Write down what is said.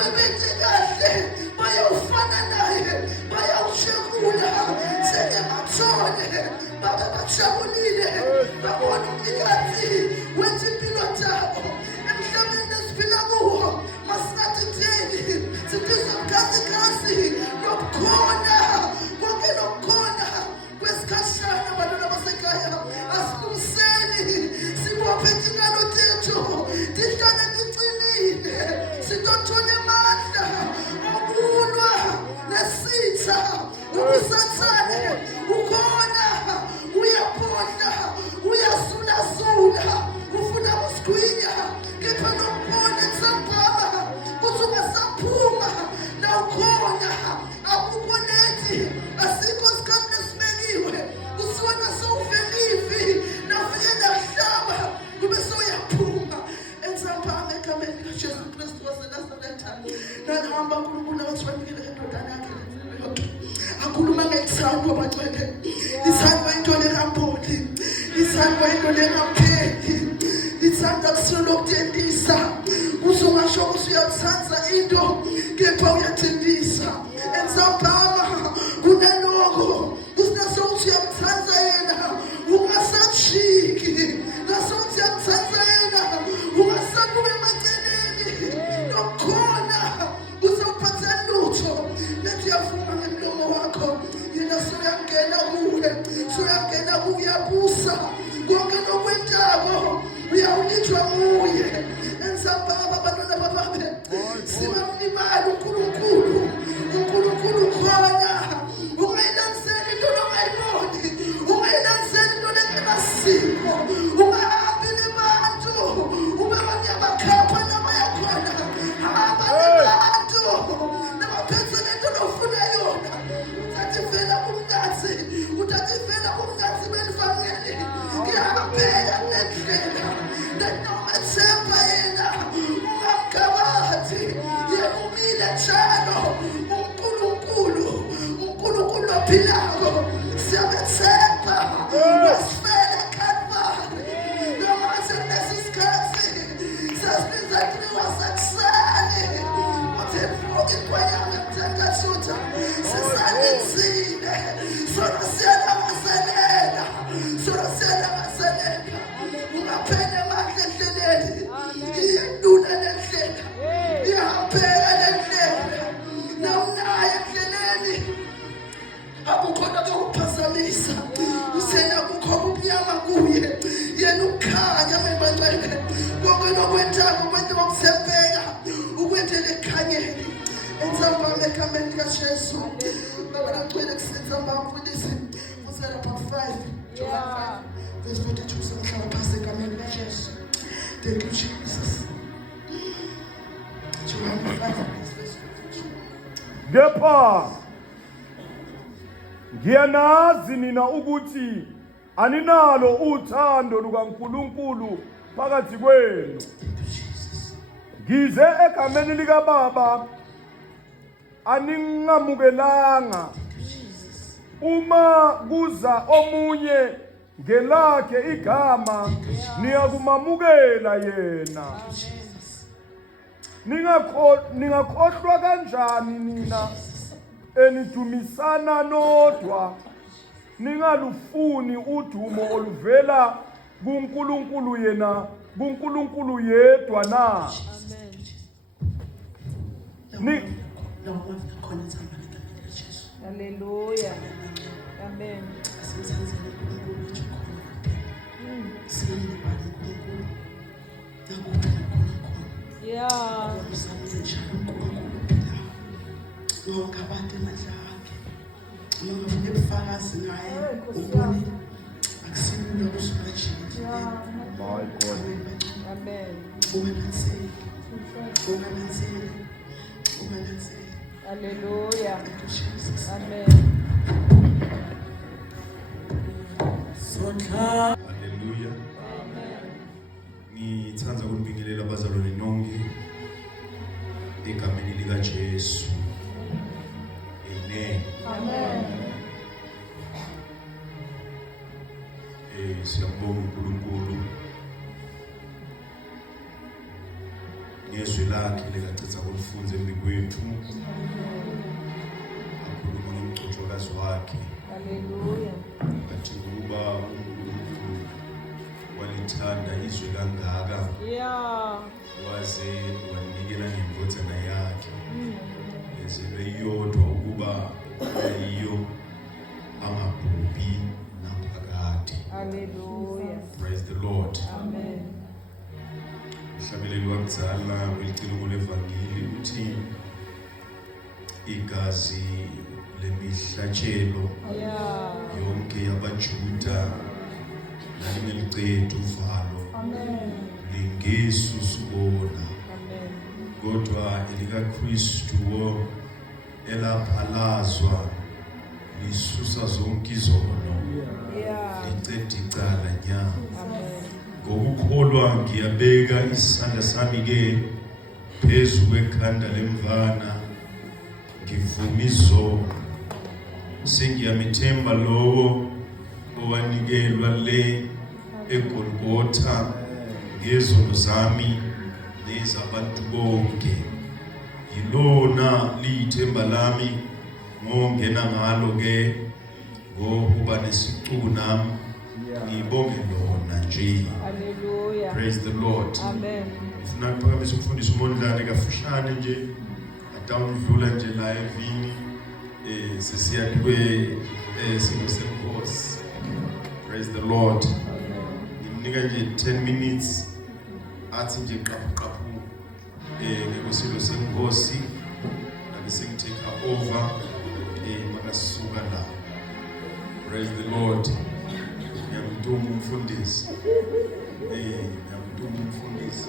bebethe kahle bayawufana naye bayawushekula sengemathone baba bajabulile babona umnikazi wenza impilo zabo emhlabeni esiphila kuwo masingathi kutheni sibiza mkhazikhazi nokukhona konke nokukhona kwesikhashana abantwana basekhaya asilungiseni sibophe tingalo zethu tihlale ticinile sitothola amandla okulwa nesitha ubusathane ukhona uyabhodla uyazulazula ufuna usigwinya kepha nombone kusambama kuthi ungasaphuma nawukhona akukho nethi asikho isikhathi esibekiwe usuwena sowuvelivi navikela kuhlaba kube sewuyaphuma ensambama egameni likaJesu Kristu waseNazaretha nahamba uNkulunkulu awasibamikele endodana yakhe akhuluma ngesandwa abagcwele isandwa into lengamboli isandwa into lengampheli isandwa kusilokuthendisa uzongasho ukuthi uyakuthanza into kepha uyathembisa ensambama kunaloko usinaso ukuthi uyakuthanza yena ungasajiki naso ukuthi uyakuthanza yena ungasakuba emaceleni nokukhona uzawuphatha lutho lethi uyavuma ngemlomo wakho yena soyangena kuwe soyangena kuyabusa konke nokwentako uyawulithwa nguye ensambama abantwana bababe simamlibali uNkulunkulu khona ungayilaniseli into ongayiboni ungayilaniseli into lengemasiko ungahambi nebantu ube banyabakhapha nabayakhona hamba nebantu nabaphethe lento lofuna yona uthathi vela kumnkazi benifamily ngiyahambela nendlela nenomethemba yena ungamgabathi yemumile njalo uNkulunkulu ophilako siyabethemba wasifela eKalvari noma senesikhathi sasibiza wasakusani uthe mvuke kwayami mthangathutha sisalenzile sona siyalamaselela ungaphele amandla endleleni iyaduna lendlela iyaphela lendlela nawunayo endleleni akukhona kokuphazamisa usena kukho ubuyama kuye yena ukhanya mebangcwele konke nokwentako kwento ngokusebeka ukwentele ekhanyeni ensambama egameni likaJesu baba nagcwele kusenzambama mfundisi usela pa 5 John 5 verse 42 sihlala phasi egameni likaJesu. Thank you Jesus. John 5 verse 42. Kepha ngiyanazi nina ukuthi aninalo uthando lukaNkulunkulu phakathi kwenu. Ngize egameni likaBaba aningamukelanga. Uma kuza omunye ngelakhe igama niyakumamukela yena. Ningakhohlwa kanjani nina enidumisana nodwa ningalufuni udumo oluvela kuNkulunkulu yena kuNkulunkulu yedwa na. Hallelujah. Amen. Yeah. Nonke abantu emadla akhe noma nebufakazi ngaye ubone akusilula ukusubajile My God. Amen. Hallelujah. Amen. Hallelujah. Ngithanda ukubingelela abazalwane nonke egameni likaJesu. Amen. Amen. Siyambonga uNkulunkulu izwi lakhe likachitha kulifunza embi kwethu akhuluma ngomcotshokazi wakhe Hallelujah. athi ukuba uNkulunkulu walithanda izwi kangaka Yeah. waze wanikela ngendodana yakhe ezibe iyodwa ukuba yiyo angabhubhi naphakade. Hallelujah. Praise the Lord. Amen. Mhlabeleli wakuzala welicilongo levangeli uthi igazi lemihlatshelo Yeah. yonke yabaJuda lalingelicede uvalo Amen. lingesusubona Amen. kodwa elikaKristu elaphalazwa lisusa zonke izono Yeah. licede icala nya. Amen. Ngokukholwa ngiyabeka isandla sami ke phezu kwekhanda lemvana ngivuma izono sengiyamithemba lowo owanikelwa le eGolgotha ngezono zami nezabantu bonke. Yilona liyithemba lami ngongena ngalo ke ngokuba nesicu nami ngibonge lona nje. Hallelujah. Praise the Lord. Amen. Ufuna ukuphakamisa ukufundisa uMondlane kafushane nje atawudlula nje la evini sesiya kwe silo senkosi. Praise the Lord. Ngimnika nje 10 minutes athi nje qaphu ngekusilo senkosi bese ngitake over makasuka la. Praise the Lord. Ngiyamduma umfundisi. Ngiyamduma umfundisi.